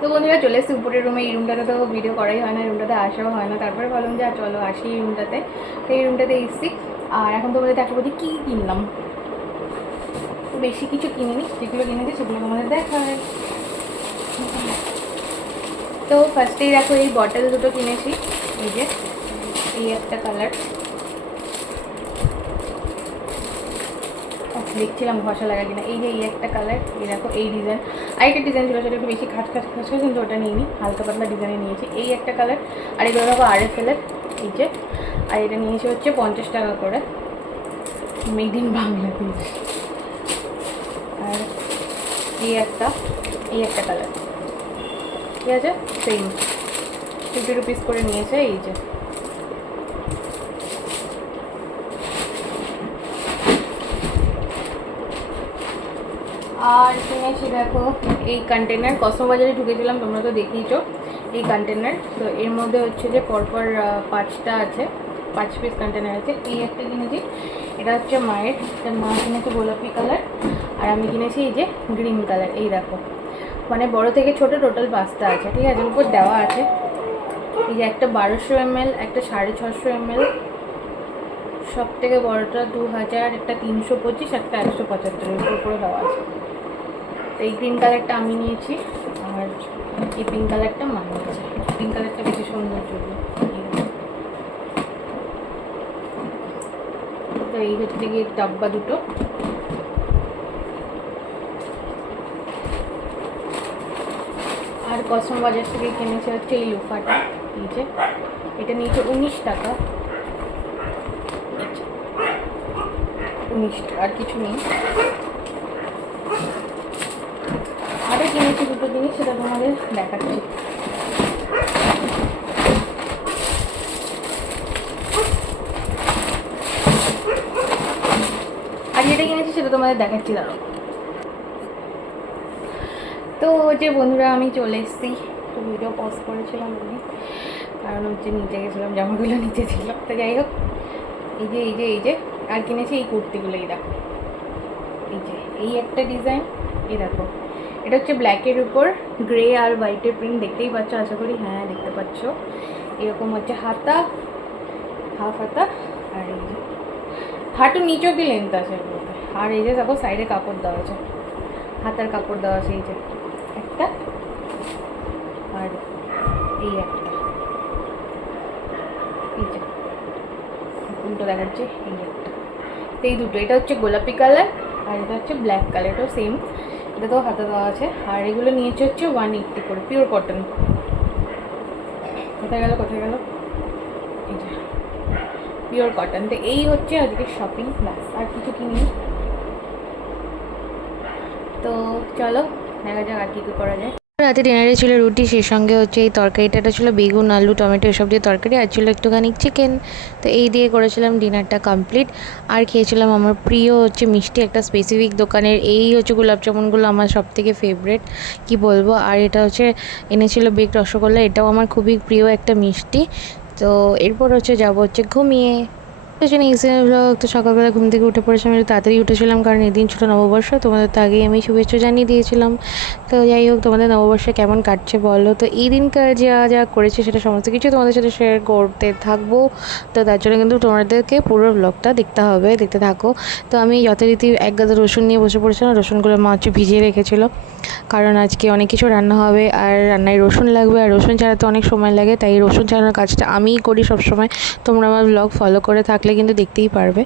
তো বন্ধুরা চলে এসেছি উপরের রুমে এই রুমটাতে তো ভিডিও করাই হয় না রুমটাতে আসাও হয় না। তারপরে ভাবলাম যে চলো আসি এই রুমটাতে তো এই রুমটাতে এসেছি। আর এখন তোমাদের দেখাবো যে, কী কিনলাম। বেশি কিছু কিনিনি। যেগুলো কিনেছি, সেগুলো তোমাদের হয় তো ফার্স্টেই দেখো, এই বটল দুটো কিনেছি। এই যে, এই একটা কালার দেখছিলাম ঘষা লাগা কিনা। এই যে, এই একটা কালার এই দেখো, এই ডিজাইন আরেকটা ডিজাইন ছিল, সেটা একটু বেশি খাট খাট খাট কিন্তু ওটা নিইনি। হালকা পাতলা ডিজাইনে নিয়েছি। এই একটা কালার আর এগুলো দেখো আর এফ এলের এই যে। আর এটা নিয়েছি হচ্ছে পঞ্চাশ টাকা করে। মেড ইন বাংলাদেশ আর এই একটা এই একটা কালার ঠিক আছে? সেম ফিফটি রুপিস করে নিয়েছে, এই যে। আর কিনেছি দেখো, এই কন্টেনার কসমো বাজারে ঢুকেছিলাম, তোমরা তো দেখিয়েছো এই কন্টেনার তো এর মধ্যে হচ্ছে যে পরপর পাঁচটা আছে, পাঁচ পিস কন্টেনার আছে। এই একটা কিনেছি, এটা হচ্ছে মায়ের এটা মা কিনেছে গোলাপি কালার আর আমি কিনেছি এই যে গ্রিন কালার এই দেখো। মানে বড় থেকে ছোট টোটাল পাঁচটা আছে, ঠিক আছে? উপর দেওয়া আছে। এই যে একটা বারোশো এমএল একটা সাড়ে ছশো এমএল সব থেকে বড়টা দু হাজার, একটা তিনশো পঁচিশ, একটা একশো পঁচাত্তরের উপর করে দেওয়া আছে। তো এই গ্রিন কালারটা আমি নিয়েছি আর এই পিঙ্ক কালারটা মা নিয়েছে। পিঙ্ক কালারটা বেশি সুন্দর জন্য তো এই হচ্ছে গিয়ে ডাব্বা দুটো। আর কসম বাজার থেকে কিনেছে হচ্ছে এই লোফাটা যে, এটা নিয়েছে উনিশ টাকা। উনিশ টাকা আর কিছু নেই। আরও কিনেছি দুটো জিনিস, সেটা তোমাদের দেখাচ্ছি। আর যেটা কিনেছি, সেটা তোমাদের দেখাচ্ছি দাঁড়ো তো যে বন্ধুরা, আমি চলে এসেছি। তো ভিডিও পজ করেছিলাম আমি, কারণ হচ্ছে নিচে গেছিলাম, জামাগুলো নিচে ছিল। তো যাই হোক, এই যে এই যে এই যে, আর কিনেছি এই কুর্তিগুলো, এই দেখো। এই যে, এই একটা ডিজাইন এই দেখো। এটা হচ্ছে ব্ল্যাকের উপর গ্রে আর হোয়াইটের প্রিন্ট দেখতেই পাচ্ছ, আশা করি হ্যাঁ দেখতে পাচ্ছ। এরকম হচ্ছে হাতা, হাফ হাতা, আর এই যে হাঁটু নিচ অব্দি লেন্থ আছে? আর এই যে দেখো সাইডে কাপড় দেওয়া আছে, হাতার কাপড় দেওয়া আছে, এই যে একটা, আর এই একটা। এই যে উল্টো দেখাচ্ছে, এই একটা। এই দুটো, এটা হচ্ছে গোলাপি কালার আর এটা হচ্ছে ব্ল্যাক কালার এটাও সেম তো হাতে দেওয়া আছে। আর এগুলো নিয়েছে হচ্ছে ওয়ান এইট্টি করে পিওর কটন কোথায় গেল কোথায় গেল? পিওর কটন তো এই হচ্ছে আজকে শপিং প্লাস আর কিছু কিনি তো চলো, দেখা যাক আর কী কী করা যায়। রাতে ডিনারে ছিল রুটি, সেই সঙ্গে হচ্ছে এই তরকারিটা ছিল বেগুন, আলু, টমেটো এসব দিয়ে তরকারি আর ছিল একটুখানি চিকেন তো এই দিয়ে করেছিলাম ডিনারটা কমপ্লিট আর খেয়েছিলাম আমার প্রিয় হচ্ছে মিষ্টি একটা স্পেসিফিক দোকানের এই হচ্ছে গোলাপ জামুনগুলো আমার সব থেকে ফেভারেট কি বলব? আর এটা হচ্ছে এনেছিল বেগ রসগোল্লা, এটাও আমার খুবই প্রিয় একটা মিষ্টি। তো এরপর হচ্ছে যাব হচ্ছে ঘুমিয়ে। তো জন্য ব্লগ তো সকালবেলা ঘুম থেকে উঠে পড়েছিলাম একটু তাড়াতাড়ি উঠেছিলাম, কারণ এদিন ছিল নববর্ষ তোমাদের তো আগেই আমি শুভেচ্ছা জানিয়ে দিয়েছিলাম। তো যাই হোক, তোমাদের নববর্ষ কেমন কাটছে বলো? তো এই দিনকার যা যা করেছি সেটা সমস্ত কিছু তোমাদের সাথে শেয়ার করতে থাকব। তো তার জন্য কিন্তু তোমাদেরকে পুরো ব্লগটা দেখতে হবে, দেখতে থাকো। তো আমি যথারীতি এক গাদা রসুন নিয়ে বসে পড়েছিলাম, রসুনগুলো মা হচ্ছে ভিজিয়ে রেখেছিলো। কারণ আজকে অনেক কিছু রান্না হবে আর রান্নায় রসুন লাগবে আর রসুন ছাড়াতে অনেক সময় লাগে, তাই রসুন ছাড়ানোর কাজটা আমিই করি সবসময়। তোমরা আমার ব্লগ ফলো করে থাকলে কিন্তু দেখতেই পারবে।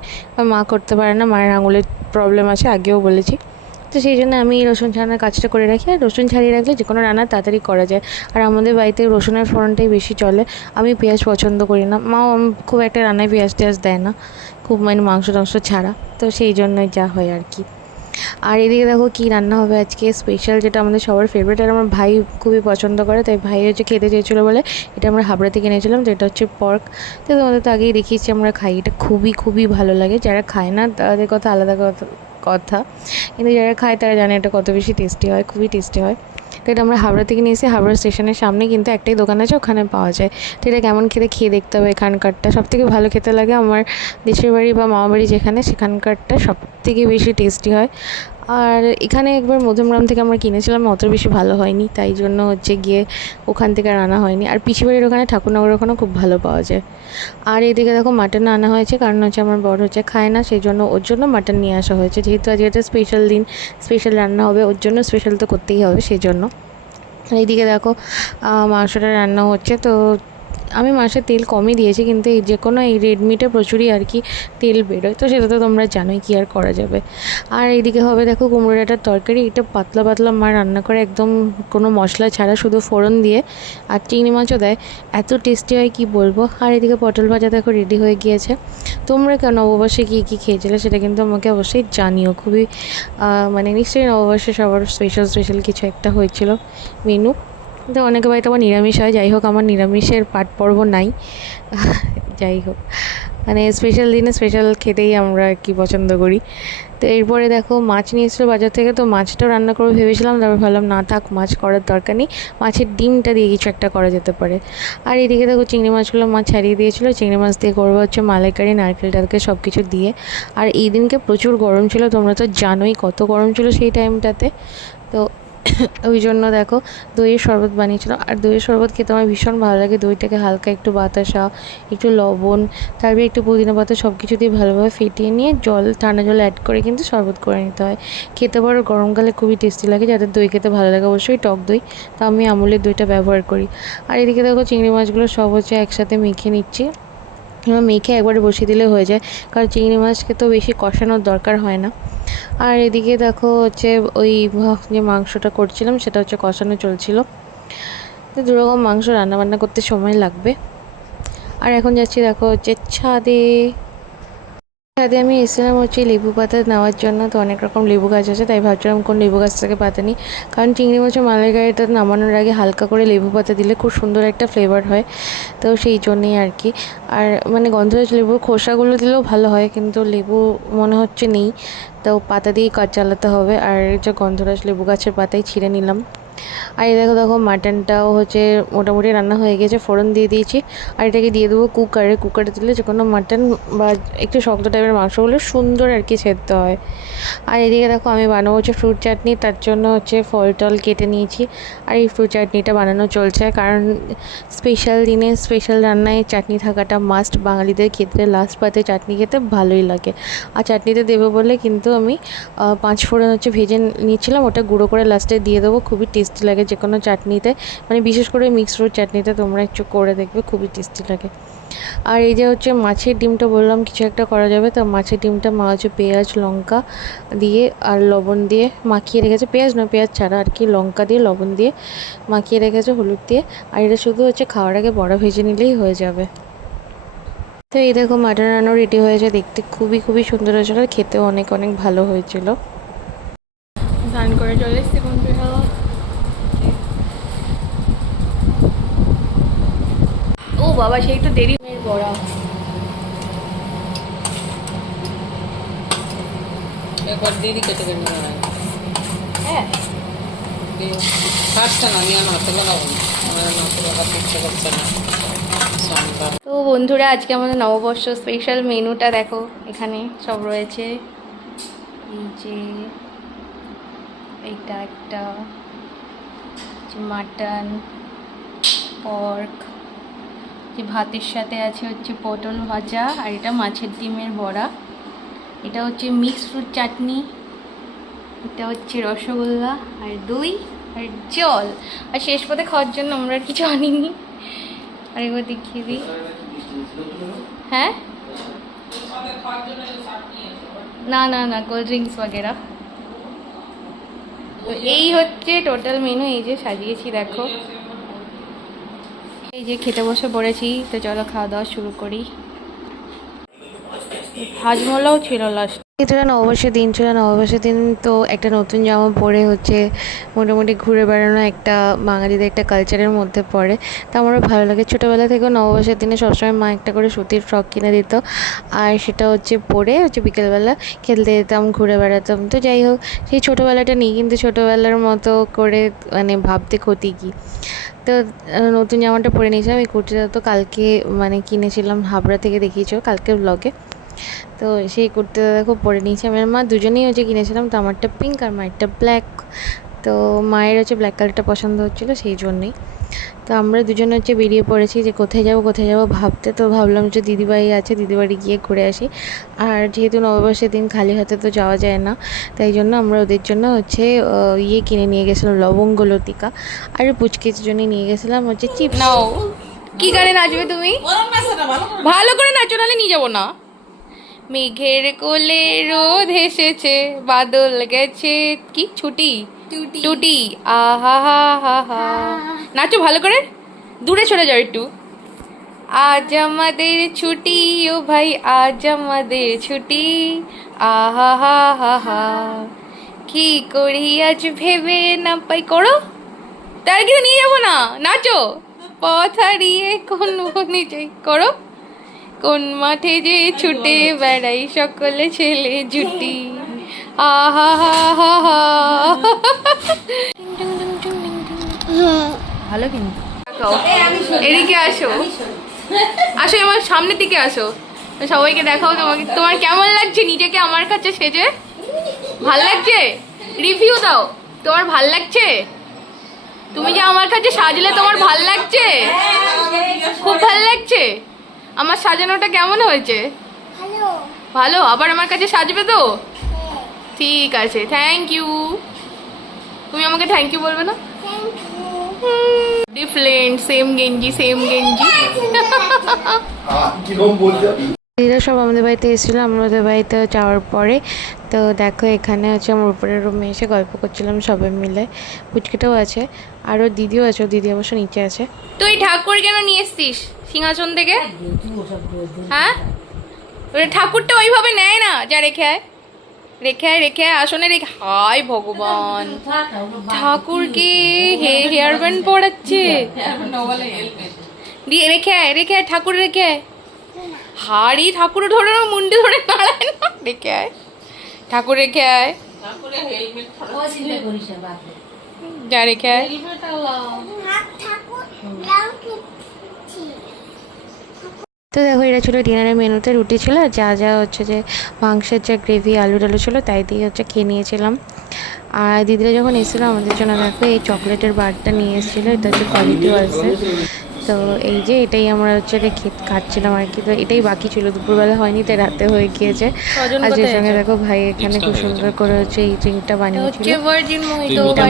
মা করতে পারে না, মায়ের আঙুলের প্রবলেম আছে, আগেও বলেছি। তো সেই জন্য আমি রসুন ছাড়ানোর কাজটা করে রাখি আর রসুন ছাড়িয়ে রাখলে যে কোনো রান্না তাড়াতাড়ি করা যায়। আর আমাদের বাড়িতে রসুনের ফোড়নটাই বেশি চলে। আমি পেঁয়াজ পছন্দ করি না, মাও খুব একটা রান্নায় পেঁয়াজ টেয়াজ দেয় না, খুব মানে মাংস টাংস ছাড়া। তো সেই জন্যই যা হয় আর কি। আর এদিকে দেখো কী রান্না হবে আজকে। স্পেশাল যেটা আমাদের সবার ফেভারিট আর আমার ভাই খুবই পছন্দ করে, তাই ভাই হচ্ছে খেতে চেয়েছিলো বলে এটা আমরা হাবড়া থেকে এনেছিলাম যেটা হচ্ছে পর্ক তো তোমাদের তো আগেই দেখিয়েছি আমরা খাই, এটা খুবই খুবই ভালো লাগে। যারা খায় না তাদের কথা আলাদা কথা কথা। কিন্তু যারা খায় তারা জানে এটা কত বেশি টেস্টি হয়, খুবই টেস্টি হয়। তো এটা আমরা হাওড়া থেকে নিয়ে এসে হাওড়া স্টেশনের সামনে কিন্তু একটাই দোকান আছে, ওখানে পাওয়া যায়। তো এটা কেমন খেতে খেয়ে দেখতে হবে এখানকারটা। সব থেকে ভালো খেতে লাগে আমার দেশের বাড়ি বা মামা বাড়ি যেখানে, সেখানকারটা সব থেকে বেশি টেস্টি হয়। আর এখানে একবার মধ্যমগ্রাম থেকে আমরা কিনেছিলাম অত বেশি ভালো হয়নি। তাই জন্য হচ্ছে গিয়ে ওখান থেকে আনা হয়নি। আর পিসিবাড়ির ওখানে ঠাকুরনগর ওখানেও খুব ভালো পাওয়া যায়। আর এদিকে দেখো মাটন আনা হয়েছে, কারণ হচ্ছে আমার বড় হচ্ছে খায় না সেই জন্য ওর জন্য মাটন নিয়ে আসা হয়েছে। যেহেতু আজকে একটা স্পেশাল দিন স্পেশাল রান্না হবে, ওর জন্য স্পেশাল তো করতেই হবে সেই জন্য এইদিকে দেখো মাংসটা রান্না হচ্ছে, তো আমি মাসে তেল কমই দিয়েছি, কিন্তু এই যে কোনো এই রেড মিটে প্রচুরই আর কি তেল বেরোয়। তো সেটা তো তোমরা জানোই কি আর করা যাবে। আর এইদিকে হবে দেখো কুমড়ো ডাঁটার তরকারি, এটা পাতলা পাতলা মা রান্না করে একদম কোনো মশলা ছাড়া শুধু ফোড়ন দিয়ে আর চিংড়ি মাছও দেয়। এত টেস্টি হয় কি বলব? আর এদিকে পটল ভাজা দেখো রেডি হয়ে গিয়েছে। তোমরা কেন নববর্ষে কী কী খেয়েছিলে সেটা কিন্তু আমাকে অবশ্যই জানিও। খুবই মানে নিশ্চয়ই নববর্ষে সবার স্পেশাল স্পেশাল কিছু একটা হয়েছিল। মেনু তো অনেকে বাড়িতে আবার নিরামিষ হয়, যাই হোক আমার নিরামিষের পাট পর্ব নাই। যাই হোক মানে স্পেশাল দিনে স্পেশাল খেতেই আমরা কি পছন্দ করি। তো এরপরে দেখো মাছ নিয়ে এসেছিল বাজার থেকে, তো মাছটাও রান্না করব ভেবেছিলাম, তারপর ভাবলাম না থাক, মাছ করার দরকার নেই। মাছের ডিমটা দিয়ে কিছু একটা করা যেতে পারে। আর এদিকে দেখো চিংড়ি মাছগুলো মাছ ছাড়িয়ে দিয়েছিলো, চিংড়ি মাছ দিয়ে করব হচ্ছে মালাইকারি, নারকেল টারকেল সব কিছু দিয়ে। আর এই দিনকে প্রচুর গরম ছিল, তোমরা তো জানোই কত গরম ছিল সেই টাইমটাতে তো ওই জন্য দেখো দইয়ের শরবত বানিয়েছিলাম আর দইয়ের শরবত খেতে আমার ভীষণ ভালো লাগে। দইটাকে হালকা একটু বাতাসা, একটু লবণ, তারপরে একটু পুদিনা পাতা সব কিছু দিয়ে ভালোভাবে ফেটিয়ে নিয়ে জল, ঠান্ডা জল অ্যাড করে কিন্তু শরবত করে নিতে হয়। খেতে পারো গরমকালে খুবই টেস্টি লাগে। যাদের দই খেতে ভালো লাগে, অবশ্যই টক দই। তা আমি আমুলের দইটা ব্যবহার করি। আর এদিকে দেখো চিংড়ি মাছগুলো সব হচ্ছে একসাথে মেখে নিচ্ছি। মেখে একবারে বসিয়ে দিলে হয়ে যায়। কারণ চিংড়ি মাছকে তো বেশি কষানোর দরকার হয় না। আর এদিকে দেখো হচ্ছে ওই যে মাংসটা করছিলাম, সেটা হচ্ছে কষানো চলছিল। তো দুরকম মাংস রান্নাবান্না করতে সময় লাগবে। আর এখন যাচ্ছি দেখো হচ্ছে ছাদে। ছাদে আমি এসেছিলাম হচ্ছে লেবু পাতা নেওয়ার জন্য, তো অনেক রকম লেবু গাছ আছে, তাই ভাবছিলাম কোন লেবু গাছ থেকে পাতা নিই। কারণ চিংড়ি মাছের মালাইকারিটা নামানোর আগে হালকা করে লেবু পাতা দিলে খুব সুন্দর একটা ফ্লেভার হয়, তো সেই জন্যেই আর কি। আর মানে গন্ধরাজ লেবুর খোসাগুলো দিলেও ভালো হয়, কিন্তু লেবু মনে হচ্ছে নেই, তো পাতা দিয়েই কাজ চালাতে হবে। আর যে গন্ধরাজ লেবু গাছের পাতাই ছিঁড়ে নিলাম। আর এই দেখো দেখো মাটনটাও হচ্ছে মোটামুটি রান্না হয়ে গেছে ফোড়ন দিয়ে দিয়েছি। আর এটাকে দিয়ে দেবো কুকারে কুকারে দিলে যে কোনো মাটন বা একটু শক্ত টাইপের মাংসগুলো সুন্দর আর কি সেদ্ধ হয়। আর এদিকে দেখো, আমি বানাবো হচ্ছে ফ্রুট চাটনি তার জন্য হচ্ছে ফল টল কেটে নিয়েছি। আর এই ফ্রুট চাটনিটা বানানো চলছে, কারণ স্পেশাল দিনে স্পেশাল রান্নায় চাটনি থাকাটা মাস্ট বাঙালিদের ক্ষেত্রে লাস্ট পাতে চাটনি খেতে ভালোই লাগে। আর চাটনিতে দেবো বলে কিন্তু আমি পাঁচ ফোড়ন হচ্ছে ভেজে নিয়েছিলাম, ওটা গুঁড়ো করে লাস্টে দিয়ে দেবো, খুবই টেস্টি লাগে যে কোনো চাটনিতে। মানে বিশেষ করে মিক্সড ফ্রুট চাটনিতে তোমরা একটু করে দেখবে, খুবই টেস্টি লাগে। আর এই যে হচ্ছে মাছের ডিমটা বললাম, কিছু একটা করা যাবে। তো মাছের ডিমটা মা হচ্ছে পেঁয়াজ, লঙ্কা দিয়ে আর লবণ দিয়ে মাখিয়ে রেখেছে। পেঁয়াজ নয়, পেঁয়াজ ছাড়া আর কি, লঙ্কা দিয়ে, লবণ দিয়ে মাখিয়ে রেখেছে, হলুদ দিয়ে। আর এটা শুধু হচ্ছে খাওয়ার আগে বড়া ভেজে নিলেই হয়ে যাবে। তো এই দেখো, মাটন রান্না রেডি হয়েছে। দেখতে খুবই খুবই সুন্দর হয়েছিল। আর খেতেও অনেক অনেক ভালো হয়েছিল স্নান করে চলে এসছি বন্ধুরা ও বাবা সেই তো দেরি বড়া একবার দিদি কেটে কেটে হ্যাঁ। না আমি লাগাবো না আমার মাথা লাগাতে ইচ্ছে করছে না। তো বন্ধুরা আজকে আমাদের নববর্ষ স্পেশাল মেনুটা দেখো এখানে সব রয়েছে। এই যে এইটা একটা মাটন পর্ক যে ভাতের সাথে আছে হচ্ছে পটল ভাজা আর এটা মাছের ডিমের বড়া। এটা হচ্ছে মিক্সড ফ্রুট চাটনি, এটা হচ্ছে রসগোল্লা আর দই আর জল। আর শেষ পথে খাওয়ার জন্য আমরা আর কিছু আনিনি। আর এবার দেখিয়ে দিই। হ্যাঁ? না না না কোল্ড ড্রিঙ্কস বগেরা। তো এই হচ্ছে টোটাল মেনু এই যে সাজিয়েছি, দেখো। এই যে খেতে বসে পড়েছি তো চলো খাওয়া দাওয়া শুরু করি। হাজমোলাও ছিল লাস্ট এটা নববর্ষের দিন ছিল নববর্ষের দিন। তো একটা নতুন জামা পরে হচ্ছে মোটামুটি ঘুরে বেড়ানো একটা বাঙালিদের একটা কালচারের মধ্যে পড়ে। তো আমারও ভালো লাগে। ছোটোবেলা থেকেও নববর্ষের দিনে সবসময় মা একটা করে সুতির ফ্রক কিনে দিত। আর সেটা হচ্ছে পরে হচ্ছে বিকেলবেলা খেলতে যেতাম, ঘুরে বেড়াতাম। তো যাই হোক, সেই ছোটোবেলাটা নেই, কিন্তু ছোটোবেলার মতো করে মানে ভাবতে ক্ষতি কী? তো নতুন জামাটা পরে নিয়েছিলাম। এই কুর্তিটা তো কালকে মানে কিনেছিলাম, হাবড়া থেকে দেখিয়েছো, কালকের ব্লগে তো সেই কুর্তিটা দেখো পরে নিয়েছি। আমি আর মা দুজনেই হচ্ছে কিনেছিলাম তো আমারটা পিঙ্ক আর মায়েরটা ব্ল্যাক তো মায়ের হচ্ছে ব্ল্যাক কালারটা পছন্দ হচ্ছিল সেই জন্যই। তো আমরা দুজনে হচ্ছে বেরিয়ে পড়েছি যে কোথায় যাব কোথায় যাব ভাবতে। তো ভাবলাম যে দিদিবাড়ি আছে দিদিবাড়ি গিয়ে ঘুরে আসি। আর যেহেতু নববর্ষের দিন খালি হাতে তো যাওয়া যায় না তাই জন্য আমরা ওদের জন্য হচ্ছে ইয়ে কিনে নিয়ে গেছিলাম লবঙ্গ লতিকা। আর পুচকির জন্য নিয়ে গেছিলাম হচ্ছে চিপস নাও কি গানে নাচবে তুমি? ভালো করে নাচো নাহলে নিয়ে যাব না। মেঘের কোলে রোদ এসেছে বাদল গেছে। কি? ছুটি? টুটি। আহা হা হা হা। নাচো ভালো করে। দূরে চলে যাও একটু। আজ আমাদের ছুটি ও ভাই আজ আমাদের ছুটি। আহা হা হা হা। কি করি আজ ভেবে না পাই। করো। তার কিছু নিয়ে যাব না। নাচো। পথ হারিয়ে কোন বনে যাই করো। কোন মাঠে যে ছুটে বেড়াই সকলে ছেলে জুটি। আহা হা হা হা। ভালো কিন্তু। এদিকে আসো। আসো আমার সামনের দিকে আসো। সবাইকে দেখাও তোমাকে। তোমার কেমন লাগছে নিজেকে আমার কাছে সেজে? ভালো লাগছে? রিভিউ দাও। তোমার ভালো লাগছে? তুমি যে আমার কাছে সাজলে তোমার ভালো লাগছে? আমার সাজানোটা কেমন হয়েছে? ভালো। আবার আমার কাছে সাজবে তো? ঠিক আছে থ্যাংক ইউ তুমি আমাকে থ্যাংক ইউ বলবে না? ডিফারেন্ট সেম গেঞ্জি সেম গেঞ্জি। এরা সব আমাদের বাড়িতে এসেছিল আমাদের ওদের বাড়িতে যাওয়ার পরে। তো দেখো, এখানে হচ্ছে আমার উপরের রুমে এসে গল্প করছিলাম সবাই মিলে। পুচকিটাও আছে আর ওর দিদিও আছে দিদি অবশ্য নিচে আছে। তুই ঠাকুর কেন নিয়ে এসছিস সিংহাসন থেকে? হ্যাঁ? ঠাকুরটা ওইভাবে নেয় না, যা রেখে আয়। রেখে আয় রেখে আয় আসনে রেখে হায় ভগবান। ঠাকুরকে হে হেয়ার ব্যান্ড পড়াচ্ছে দিয়ে রেখে আয় রেখে আয়, ঠাকুর রেখে আয়। হাড়ি ঠাকুর ধরে মুন্ডি ধরে দাঁড়ায় না রেখে আয়। ঠাকুর রেখে আয়। যা রেখে আয়। তো দেখো এটা ছিল ডিনারের মেনুতে রুটি ছিল যা যা হচ্ছে যে মাংসের যা গ্রেভি আলু টালু ছিল তাই দিয়ে হচ্ছে খেয়ে নিয়েছিলাম। আর দিদিরা যখন এসেছিল আমাদের জন্য দেখো এই চকলেটের বারটা নিয়ে এসেছিল এটা হচ্ছে কোয়ালিটি ওয়াইসে তো এই যে এটাই আমরা হচ্ছে খেত খাচ্ছিলাম আর কি। তো এটাই বাকি ছিল। দুপুরবেলা হয়নি তাই রাতে হয়ে গিয়েছে। আর যে সঙ্গে দেখো ভাই এখানে খুব সুন্দর করে হচ্ছে এই ড্রিঙ্কটা বানিয়েছিল। হচ্ছে এটা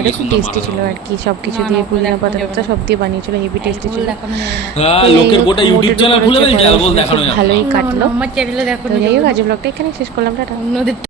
এটা খুব টেস্টি ছিল আর কি। সব কিছু দিয়ে পুদিনা পাতা সব দিয়ে বানিয়েছিল হেভি টেস্টি ছিল। হ্যাঁ ভালোই না। কাটলো আমার চ্যানেলে দেখো তো যাই হোক আজ ব্লগটা এখানে শেষ করলাম টাটা।